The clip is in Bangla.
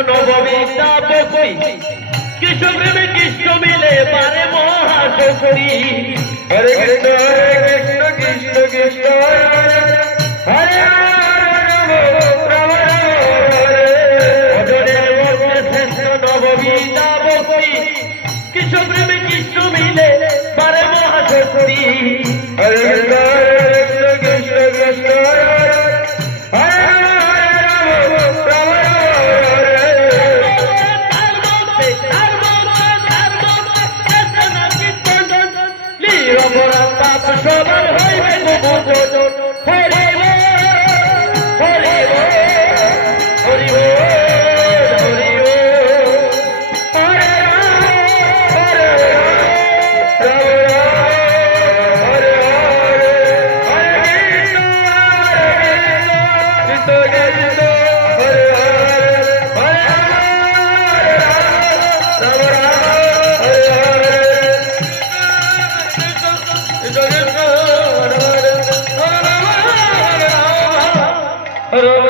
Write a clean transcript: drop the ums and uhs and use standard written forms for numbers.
নববিদ্যা বকরি কৃষ্ণ প্রেমে কৃষ্ণ মিলে পারে মহাশক্তি হরে কৃষ্ণ কৃষ্ণ কৃষ্ণ হরে নববিদ্যা বকরি কৃষ্ণ প্রেমে কৃষ্ণ মিলে পারে মহাশক্তি হরে কৃষ্ণ কৃষ্ণ সবার হইবে গোপন হরি হরি হরি হরি Oh